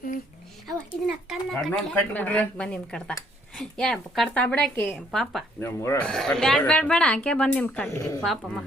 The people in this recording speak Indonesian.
Heeh, awas, ini anak-anak yang berbaring di bandingin kartar. Iya, bukan kartar, berarti papa. Nyamurah, dan berbarang aja bandingin kartar. Papa mah,